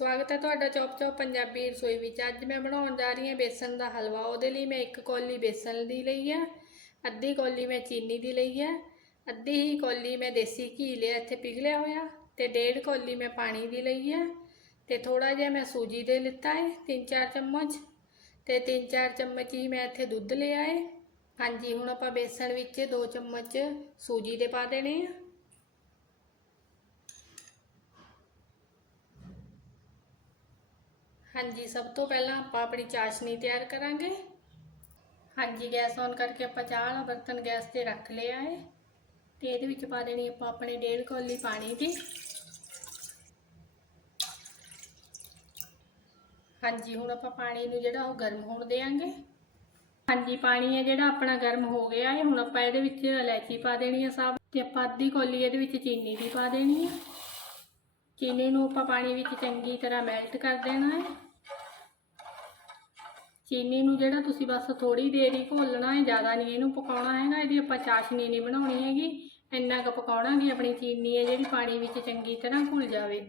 ਸਵਾਗਤ ਹੈ ਤੁਹਾਡਾ ਚੌਪ ਚੌਪ ਪੰਜਾਬੀ ਰਸੋਈ ਵਿੱਚ। ਅੱਜ ਮੈਂ ਬਣਾਉਣ ਜਾ ਰਹੀ ਹਾਂ ਬੇਸਣ ਦਾ ਹਲਵਾ। ਉਹਦੇ ਲਈ ਮੈਂ ਇੱਕ ਕੌਲੀ ਬੇਸਣ ਦੀ ਲਈ ਹੈ, ਅੱਧੀ ਕੌਲੀ ਮੈਂ ਚੀਨੀ ਦੀ ਲਈ ਹੈ, ਅੱਧੀ ਹੀ ਕੌਲੀ ਮੈਂ ਦੇਸੀ ਘੀ ਲਿਆ, ਇੱਥੇ ਪਿਘਲਿਆ ਹੋਇਆ, ਤੇ ਡੇਢ ਕੌਲੀ ਮੈਂ ਪਾਣੀ ਦੀ ਲਈ ਹੈ, ਤੇ ਥੋੜਾ ਜਿਹਾ ਮੈਂ ਸੂਜੀ ਦੇ ਲਿੱਤਾ ਹੈ 3-4 ਚਮਚ, ਤੇ 3-4 ਚਮਚ ਹੀ ਮੈਂ ਇੱਥੇ ਦੁੱਧ ਲਿਆ ਹੈ। ਹਾਂਜੀ, ਹੁਣ ਆਪਾਂ ਬੇਸਣ ਵਿੱਚ 2 ਚਮਚ ਸੂਜੀ ਦੇ ਪਾ ਦੇਣੇ ਆ। ਹਾਂਜੀ, ਸਭ ਤੋਂ ਪਹਿਲਾਂ ਆਪਾਂ ਆਪਣੀ ਚਾਸ਼ਨੀ ਤਿਆਰ ਕਰਾਂਗੇ। ਹਾਂਜੀ, ਗੈਸ ਔਨ ਕਰਕੇ ਆਪਾਂ ਚਾਹ ਵਾਲਾ ਬਰਤਨ ਗੈਸ ਤੇ ਰੱਖ ਲਿਆ ਹੈ ਤੇ ਇਹਦੇ ਵਿੱਚ ਪਾ ਦੇਣੀ ਆਪਾਂ ਆਪਣੇ ਡੇਢ ਕੌਲੀ ਪਾਣੀ ਦੀ। ਹਾਂਜੀ, ਹੁਣ ਆਪਾਂ ਪਾਣੀ ਨੂੰ ਜਿਹੜਾ ਉਹ ਗਰਮ ਹੋਣ ਦੇਵਾਂਗੇ। ਹਾਂਜੀ, ਪਾਣੀ ਹੈ ਜਿਹੜਾ ਆਪਣਾ ਗਰਮ ਹੋ ਗਿਆ ਹੈ। ਹੁਣ ਆਪਾਂ ਇਹਦੇ ਵਿੱਚ ਇਲਾਇਚੀ ਪਾ ਦੇਣੀ ਹੈ ਸਭ ਤੇ ਆਪਾਂ ਅੱਧੀ ਕੌਲੀ ਇਹਦੇ ਵਿੱਚ ਚੀਨੀ ਦੀ ਪਾ ਦੇਣੀ ਹੈ। ਚੀਨੀ ਨੂੰ ਆਪਾਂ ਪਾਣੀ ਵਿੱਚ ਚੰਗੀ ਤਰ੍ਹਾਂ ਮੈਲਟ ਕਰ ਦੇਣਾ ਹੈ। ਚੀਨੀ ਨੂੰ ਜਿਹੜਾ ਤੁਸੀਂ ਬਸ ਥੋੜੀ ਦੇਰ ਹੀ ਘੋਲਣਾ ਹੈ, ਜ਼ਿਆਦਾ ਨਹੀਂ ਇਹਨੂੰ ਪਕਾਉਣਾ ਹੈਗਾ, ਇਹਦੀ ਆਪਾਂ ਚਾਸ਼ਨੀ ਨਹੀਂ ਬਣਾਉਣੀ ਹੈਗੀ, ਇੰਨਾ ਕੁ ਪਕਾਉਣਾ ਕਿ ਆਪਣੀ ਚੀਨੀ ਹੈ ਜਿਹੜੀ ਪਾਣੀ ਵਿੱਚ ਚੰਗੀ ਤਰ੍ਹਾਂ ਘੁਲ ਜਾਵੇ।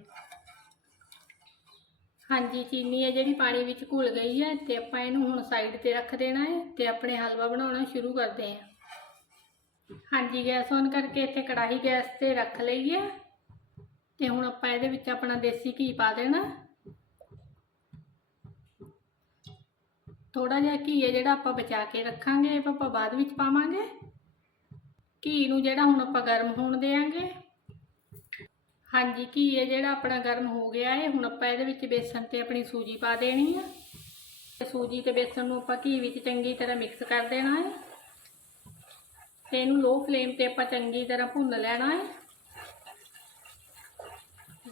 ਹਾਂਜੀ, ਚੀਨੀ ਹੈ ਜਿਹੜੀ ਪਾਣੀ ਵਿੱਚ ਘੁਲ ਗਈ ਹੈ ਤੇ ਆਪਾਂ ਇਹਨੂੰ ਹੁਣ ਸਾਈਡ ਤੇ ਰੱਖ ਦੇਣਾ ਹੈ ਤੇ ਆਪਣੇ ਹਲਵਾ ਬਣਾਉਣਾ ਸ਼ੁਰੂ ਕਰਦੇ ਹਾਂ। ਹਾਂਜੀ, ਗੈਸ ਔਨ ਕਰਕੇ ਇੱਥੇ ਕੜਾਹੀ ਗੈਸ ਤੇ ਰੱਖ ਲਈ ਹੈ ਤੇ ਹੁਣ ਆਪਾਂ ਇਹਦੇ ਵਿੱਚ ਆਪਣਾ ਦੇਸੀ ਘੀ ਪਾ ਦੇਣਾ। ਥੋੜਾ ਜਿਹਾ ਘੀ ਹੈ ਜਿਹੜਾ ਆਪਾਂ ਬਚਾ ਕੇ ਰੱਖਾਂਗੇ, ਇਹ ਆਪਾਂ ਬਾਅਦ ਵਿੱਚ ਪਾਵਾਂਗੇ। ਘੀ ਨੂੰ ਜਿਹੜਾ ਹੁਣ ਆਪਾਂ ਗਰਮ ਹੋਣ ਦੇਵਾਂਗੇ। ਹਾਂਜੀ, ਘੀ ਹੈ ਜਿਹੜਾ ਆਪਣਾ ਗਰਮ ਹੋ ਗਿਆ ਹੈ। ਹੁਣ ਆਪਾਂ ਇਹਦੇ ਵਿੱਚ ਬੇਸਣ ਤੇ ਆਪਣੀ ਸੂਜੀ ਪਾ ਦੇਣੀ ਹੈ ਤੇ ਸੂਜੀ ਤੇ ਬੇਸਣ ਨੂੰ ਆਪਾਂ ਘੀ ਵਿੱਚ ਚੰਗੀ ਤਰ੍ਹਾਂ ਮਿਕਸ ਕਰ ਦੇਣਾ ਹੈ। ਤੇ ਇਹਨੂੰ ਲੋ ਫਲੇਮ ਤੇ ਆਪਾਂ ਚੰਗੀ ਤਰ੍ਹਾਂ ਭੁੰਨ ਲੈਣਾ ਹੈ।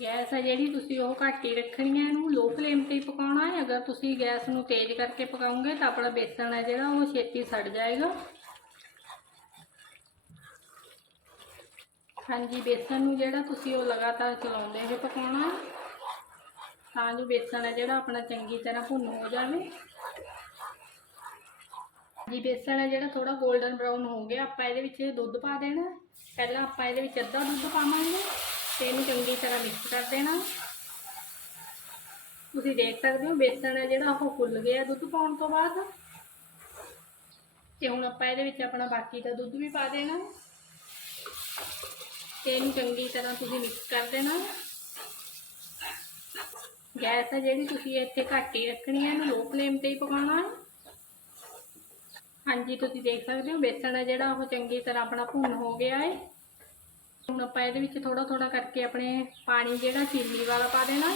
ਗੈਸ ਹੈ ਜਿਹੜੀ ਤੁਸੀਂ ਉਹ ਘੱਟ ਹੀ ਰੱਖਣੀ ਹੈ ਇਹਨੂੰ ਲੋ ਫਲੇਮ ਤੇ ਹੀ ਪਕਾਉਣਾ ਹੈ। ਅਗਰ ਤੁਸੀਂ ਗੈਸ ਨੂੰ ਤੇਜ਼ ਕਰਕੇ ਪਕਾਉਂਗੇ ਤਾਂ ਆਪਣਾ ਬੇਸਣ ਹੈ ਜਿਹੜਾ, ਉਹ ਛੇਤੀ ਸੜ ਜਾਏਗਾ। ਹਾਂਜੀ, ਬੇਸਣ ਨੂੰ ਜਿਹੜਾ ਤੁਸੀਂ ਉਹ ਲਗਾਤਾਰ ਚਲਾਉਂਦੇ ਹੋਏ ਪਕਾਉਣਾ, ਤਾਂ ਜੋ ਬੇਸਣ ਹੈ ਜਿਹੜਾ ਆਪਣਾ ਚੰਗੀ ਤਰ੍ਹਾਂ ਭੁੰਨ ਹੋ ਜਾਵੇ। ਜੀ ਬੇਸਣ ਹੈ ਜਿਹੜਾ ਥੋੜਾ 골ਡਨ ਬਰਾਊਨ ਹੋ ਗਿਆ, ਆਪਾਂ ਇਹਦੇ ਵਿੱਚ ਦੁੱਧ ਪਾ ਦੇਣਾ। ਪਹਿਲਾਂ ਆਪਾਂ ਇਹਦੇ ਵਿੱਚ ਅੱਧਾ ਦੁੱਧ ਪਾਵਾਂਗੇ। ਤੇ ਇਹਨੂੰ ਚੰਗੀ ਤਰ੍ਹਾਂ ਮਿਕਸ ਕਰ ਦੇਣਾ। ਤੁਸੀਂ ਦੇਖ ਸਕਦੇ ਹੋ, ਬੇਸਣ ਹੈ ਜਿਹੜਾ ਉਹ ਫੁੱਲ ਗਿਆ ਦੁੱਧ ਪਾਉਣ ਤੋਂ ਬਾਅਦ। ਤੇ ਹੁਣ ਆਪਾਂ ਇਹਦੇ ਵਿੱਚ ਆਪਣਾ ਬਾਕੀ ਦਾ ਦੁੱਧ ਵੀ ਪਾ ਦੇਣਾ। ਤੇ ਇਹਨੂੰ ਚੰਗੀ ਤਰ੍ਹਾਂ ਤੁਸੀਂ ਮਿਕਸ ਕਰ ਦੇਣਾ। ਗੈਸ ਹੈ ਜਿਹੜੀ ਤੁਸੀਂ ਇੱਥੇ ਘੱਟ ਹੀ ਰੱਖਣੀ ਹੈ, ਇਹਨੂੰ ਲੋ ਫਲੇਮ ਤੇ ਹੀ ਪਕਾਉਣਾ। ਹੈ ਹਾਂਜੀ, ਤੁਸੀਂ ਦੇਖ ਸਕਦੇ ਹੋ, ਬੇਸਣ ਹੈ ਜਿਹੜਾ ਉਹ ਚੰਗੀ ਤਰ੍ਹਾਂ ਆਪਣਾ ਭੁੰਨ ਹੋ ਗਿਆ ਹੈ। ਹੁਣ ਆਪਾਂ ਇਹਦੇ ਵਿੱਚ ਥੋੜਾ ਥੋੜਾ ਕਰਕੇ ਆਪਣੇ ਪਾਣੀ ਜਿਹੜਾ ਚੀਨੀ ਵਾਲਾ ਪਾ ਦੇਣਾ।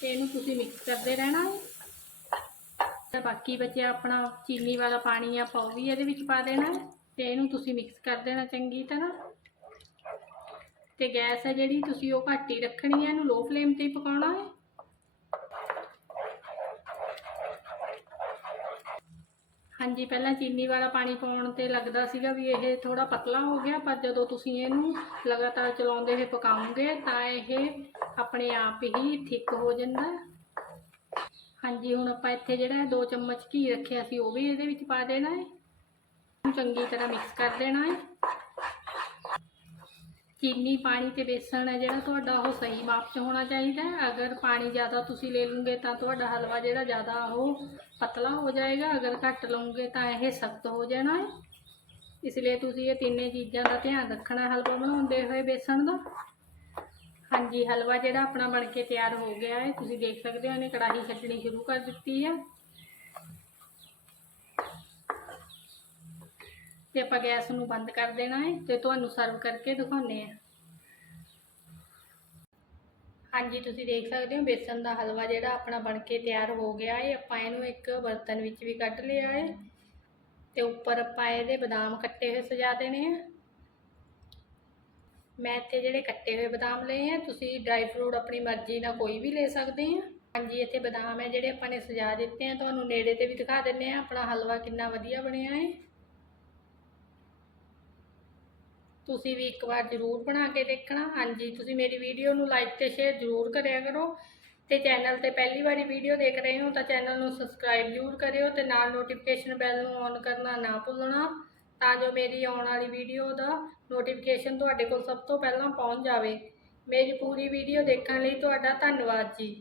ਤੇ ਇਹਨੂੰ ਤੁਸੀਂ ਮਿਕਸ ਕਰਦੇ ਰਹਿਣਾ। ਹੈ ਤੇ ਬਾਕੀ ਬਚਿਆ ਆਪਣਾ ਚੀਨੀ ਵਾਲਾ ਪਾਣੀ ਆਪਾਂ ਉਹ ਵੀ ਇਹਦੇ ਵਿੱਚ ਪਾ ਦੇਣਾ। ਹੈ ਤੇ ਇਹਨੂੰ ਤੁਸੀਂ ਮਿਕਸ ਕਰ ਦੇਣਾ ਚੰਗੀ ਤਰ੍ਹਾਂ। ਤੇ ਗੈਸ ਹੈ ਜਿਹੜੀ, ਤੁਸੀਂ ਉਹ ਘੱਟ ਹੀ ਰੱਖਣੀ ਹੈ, ਇਹਨੂੰ ਲੋ ਫਲੇਮ ਤੇ ਹੀ ਪਕਾਉਣਾ ਹੈ। ਹਾਂਜੀ, ਪਹਿਲਾਂ ਚੀਨੀ ਵਾਲਾ ਪਾਣੀ ਪਾਉਣ ਤੇ ਲੱਗਦਾ ਸੀਗਾ ਵੀ ਇਹ ਥੋੜਾ ਪਤਲਾ ਹੋ ਗਿਆ, ਪਰ ਜਦੋਂ ਤੁਸੀਂ ਇਹਨੂੰ ਲਗਾਤਾਰ ਚਲਾਉਂਦੇ ਹੋਏ ਪਕਾਉਂਗੇ ਤਾਂ ਇਹ ਆਪਣੇ ਆਪ ਹੀ ਥਿਕ ਹੋ ਜਾਂਦਾ। ਹਾਂਜੀ, ਹੁਣ ਆਪਾਂ ਇੱਥੇ ਜਿਹੜਾ 2 ਚਮਚ ਘੀ ਰੱਖਿਆ ਸੀ, ਉਹ ਵੀ ਇਹਦੇ ਵਿੱਚ ਪਾ ਦੇਣਾ ਹੈ। ਚੰਗੀ ਤਰ੍ਹਾਂ ਮਿਕਸ ਕਰ ਦੇਣਾ ਹੈ। ਚੀਨੀ ਪਾਣੀ ਤੇ ਬੇਸਣ ਹੈ ਜਿਹੜਾ ਤੁਹਾਡਾ ਉਹ ਸਹੀ ਮਾਪ 'ਚ ਹੋਣਾ ਚਾਹੀਦਾ ਹੈ। ਅਗਰ ਪਾਣੀ ਜ਼ਿਆਦਾ ਤੁਸੀਂ ਲੈ ਲਓਗੇ ਤਾਂ ਤੁਹਾਡਾ ਹਲਵਾ ਜਿਹੜਾ ਜ਼ਿਆਦਾ ਉਹ ਪਤਲਾ ਹੋ ਜਾਏਗਾ। ਅਗਰ ਘੱਟ ਲਓਗੇ ਤਾਂ ਇਹ ਸਖਤ ਹੋ ਜਾਣਾ ਹੈ। ਇਸ ਲਈ ਤੁਸੀਂ ਇਹ ਤਿੰਨੇ ਚੀਜ਼ਾਂ ਦਾ ਧਿਆਨ ਰੱਖਣਾ ਹਲਵਾ ਬਣਾਉਂਦੇ ਹੋਏ ਬੇਸਣ ਦਾ। ਹਾਂਜੀ, ਹਲਵਾ ਜਿਹੜਾ ਆਪਣਾ ਬਣ ਕੇ ਤਿਆਰ ਹੋ ਗਿਆ ਹੈ। ਤੁਸੀਂ ਦੇਖ ਸਕਦੇ ਹੋ ਇਹਨੇ ਕੜਾਹੀ ਛੱਡਣੀ ਸ਼ੁਰੂ ਕਰ ਦਿੱਤੀ ਹੈ। ਤੇ ਆਪਾਂ ਗੈਸ ਨੂੰ ਬੰਦ ਕਰ ਦੇਣਾ ਹੈ ਤੇ ਤੁਹਾਨੂੰ ਸਰਵ ਕਰਕੇ ਦਿਖਾਉਂਦੇ ਆ ਹਾਂਜੀ, ਤੁਸੀਂ ਦੇਖ ਸਕਦੇ ਹੋ ਬੇਸਣ ਦਾ ਹਲਵਾ ਜਿਹੜਾ ਆਪਣਾ ਬਣ ਕੇ ਤਿਆਰ ਹੋ ਗਿਆ ਹੈ। ਆਪਾਂ ਇਹਨੂੰ ਇੱਕ ਬਰਤਨ ਵਿੱਚ ਵੀ ਕੱਢ ਲਿਆ ਹੈ ਤੇ ਉੱਪਰ ਆਪਾਂ ਇਹਦੇ ਬਦਾਮ ਕੱਟੇ ਹੋਏ ਸਜਾ ਦੇਣੇ ਆ। ਮੈਂ ਇੱਥੇ ਜਿਹੜੇ ਕੱਟੇ ਹੋਏ ਬਦਾਮ ਲਏ ਆ, ਤੁਸੀਂ ਡਰਾਈ ਫਰੂਟ ਆਪਣੀ ਮਰਜ਼ੀ ਨਾਲ ਕੋਈ ਵੀ ਲੈ ਸਕਦੇ ਆ। ਹਾਂਜੀ, ਇੱਥੇ ਬਦਾਮ ਹੈ ਜਿਹੜੇ ਆਪਾਂ ਨੇ ਸਜਾ ਦਿੱਤੇ ਆ। ਤੁਹਾਨੂੰ ਨੇੜੇ ਤੇ ਵੀ ਦਿਖਾ ਦਿੰਨੇ ਆ ਆਪਣਾ ਹਲਵਾ ਕਿੰਨਾ ਵਧੀਆ ਬਣਿਆ ਹੈ। ਤੁਸੀਂ ਵੀ ਇੱਕ ਵਾਰ ਜ਼ਰੂਰ ਬਣਾ ਕੇ ਦੇਖਣਾ। ਹਾਂਜੀ, ਤੁਸੀਂ ਮੇਰੀ ਵੀਡੀਓ ਨੂੰ ਲਾਈਕ ਤੇ ਸ਼ੇਅਰ ਜ਼ਰੂਰ ਕਰਿਆ ਕਰੋ। ਤੇ ਚੈਨਲ ਤੇ ਪਹਿਲੀ ਵਾਰੀ ਵੀਡੀਓ ਦੇਖ ਰਹੇ ਹੋ ਤਾਂ ਚੈਨਲ ਨੂੰ ਸਬਸਕ੍ਰਾਈਬ ਜ਼ਰੂਰ ਕਰਿਓ ਤੇ ਨਾਲ ਨੋਟੀਫਿਕੇਸ਼ਨ ਬੈਲ ਨੂੰ ਔਨ ਕਰਨਾ ਨਾ ਭੁੱਲਣਾ ਤਾਂ ਜੋ ਮੇਰੀ ਆਉਣ ਵਾਲੀ ਵੀਡੀਓ ਦਾ ਨੋਟੀਫਿਕੇਸ਼ਨ ਤੁਹਾਡੇ ਕੋਲ ਸਭ ਤੋਂ ਪਹਿਲਾਂ ਪਹੁੰਚ ਜਾਵੇ। ਮੇਰੀ ਪੂਰੀ ਵੀਡੀਓ ਦੇਖਣ ਲਈ ਤੁਹਾਡਾ ਧੰਨਵਾਦ ਜੀ।